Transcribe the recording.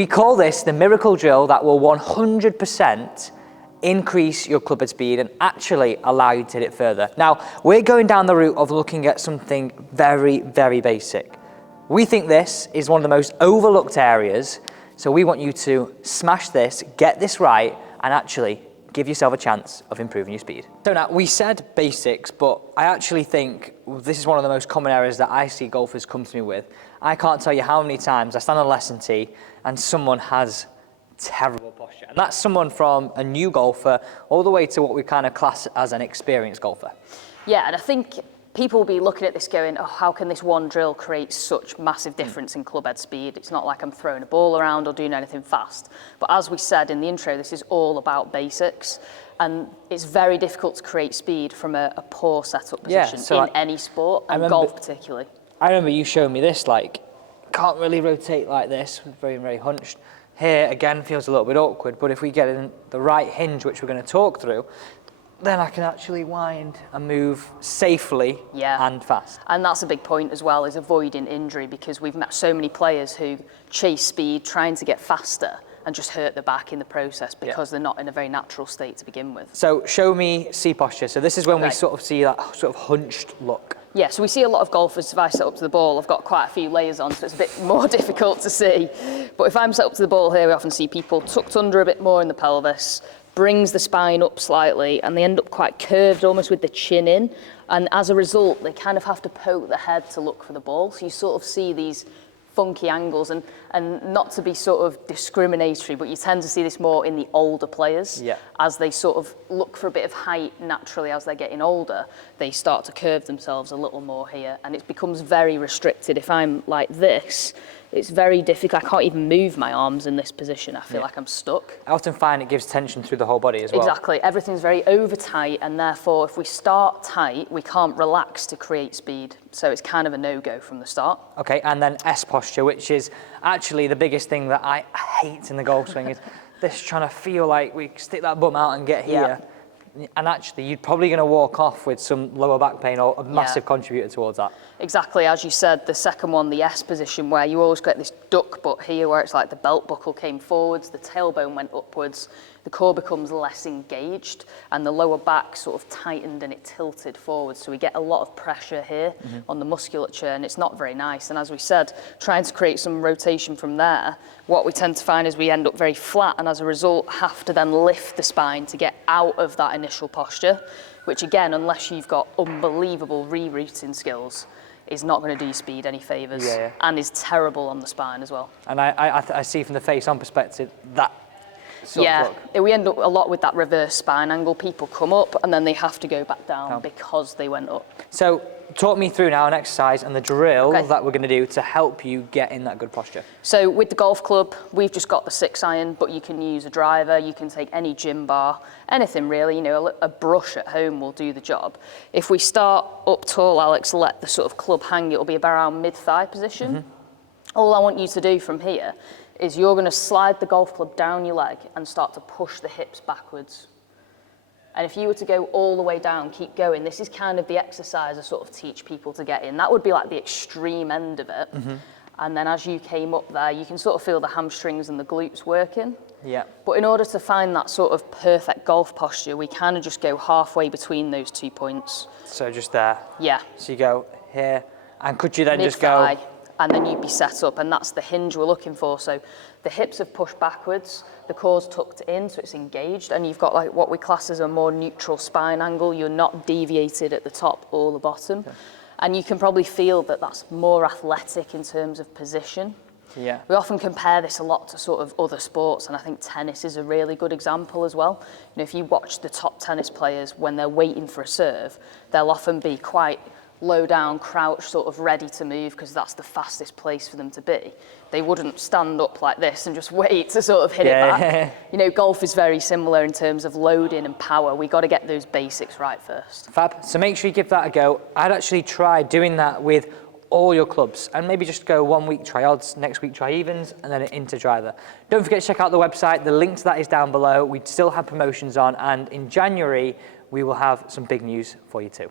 We call this the miracle drill that will 100% increase your clubhead speed and actually allow you to hit it further. Now, we're going down the route of looking at something very, very basic. We think this is one of the most overlooked areas, so we want you to smash this, get this right, and actually give yourself a chance of improving your speed. So now, we said basics, but I actually think this is one of the most common areas that I see golfers come to me with. I can't tell you how many times I stand on a lesson tee and someone has terrible posture. And that's someone from a new golfer all the way to what we kind of class as an experienced golfer. Yeah, and I think people will be looking at this going, oh, how can this one drill create such massive difference in clubhead speed? It's not like I'm throwing a ball around or doing anything fast. But as we said in the intro, this is all about basics. And it's very difficult to create speed from a poor setup position in any sport, and golf particularly. I remember you showing me this, like, can't really rotate like this, very, very hunched. Here, again, feels a little bit awkward, but if we get in the right hinge, which we're going to talk through, then I can actually wind and move safely and fast. And that's a big point as well, is avoiding injury, because we've met so many players who chase speed, trying to get faster, and just hurt the back in the process because they're not in a very natural state to begin with. So show me C posture. So this is when we sort of see that sort of hunched look. Yeah, so we see a lot of golfers, if I set up to the ball, I've got quite a few layers on, so it's a bit more difficult to see. But if I'm set up to the ball here, we often see people tucked under a bit more in the pelvis, brings the spine up slightly, and they end up quite curved, almost with the chin in. And as a result, they kind of have to poke the head to look for the ball. So you sort of see these funky angles, and not to be sort of discriminatory, but you tend to see this more in the older players. As they sort of look for a bit of height naturally as they're getting older, they start to curve themselves a little more here, and it becomes very restricted. If I'm like this, it's very difficult. I can't even move my arms in this position. I feel like I'm stuck. I often find it gives tension through the whole body as well. Exactly. Everything's very over tight, and therefore if we start tight, we can't relax to create speed. So it's kind of a no-go from the start. Okay, and then S posture, which is actually the biggest thing that I hate in the golf swing, is this trying to feel like we stick that bum out and get here. And actually, you're probably going to walk off with some lower back pain or a massive contributor towards that. Exactly, as you said, the second one, the S position, where you always get this duck butt here, where it's like the belt buckle came forwards, the tailbone went upwards, the core becomes less engaged, and the lower back sort of tightened and it tilted forward. So we get a lot of pressure here on the musculature, and it's not very nice. And as we said, trying to create some rotation from there, what we tend to find is we end up very flat, and as a result have to then lift the spine to get out of that initial posture, which again, unless you've got unbelievable rerouting skills, is not going to do speed any favours, and is terrible on the spine as well. And I see from the face-on perspective that we end up a lot with that reverse spine angle. People come up and then they have to go back down because they went up. So talk me through now an exercise and the drill that we're going to do to help you get in that good posture. So with the golf club, we've just got the 6-iron, but you can use a driver, you can take any gym bar, anything really, you know, a brush at home will do the job. If we start up tall, Alex, let the sort of club hang, it'll be around mid-thigh position. All I want you to do from here is you're going to slide the golf club down your leg and start to push the hips backwards. And if you were to go all the way down, keep going, this is kind of the exercise I sort of teach people to get in. That would be like the extreme end of it. And then as you came up there, you can sort of feel the hamstrings and the glutes working. But in order to find that sort of perfect golf posture, we kind of just go halfway between those 2 points. So just there? Yeah. So you go here, and could you then just go? And then you'd be set up, and that's the hinge we're looking for. So the hips have pushed backwards, the core's tucked in, so it's engaged, and you've got like what we class as a more neutral spine angle. You're not deviated at the top or the bottom. And you can probably feel that that's more athletic in terms of position. We often compare this a lot to sort of other sports, and I think tennis is a really good example as well. You know, if you watch the top tennis players, when they're waiting for a serve, they'll often be quite low down, crouch, sort of ready to move, because that's the fastest place for them to be. They wouldn't stand up like this and just wait to sort of hit it back. You know, golf is very similar in terms of loading and power. We got to get those basics right first. Fab. So make sure you give that a go. I'd actually try doing that with all your clubs, and maybe just go 1 week try odds, next week try evens, and then into driver. Don't forget to check out the website. The link to that is down below. We still have promotions on, and in January we will have some big news for you too.